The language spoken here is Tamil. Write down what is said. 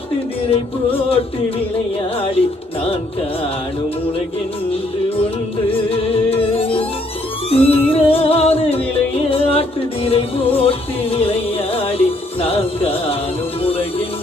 விளையாட்டு திரை போட்டு விளையாடி நான் காணும் உலகென்று ஒன்று தீராத விளையாட்டு திரை போட்டு விளையாடி நான் காணும் உலகென்று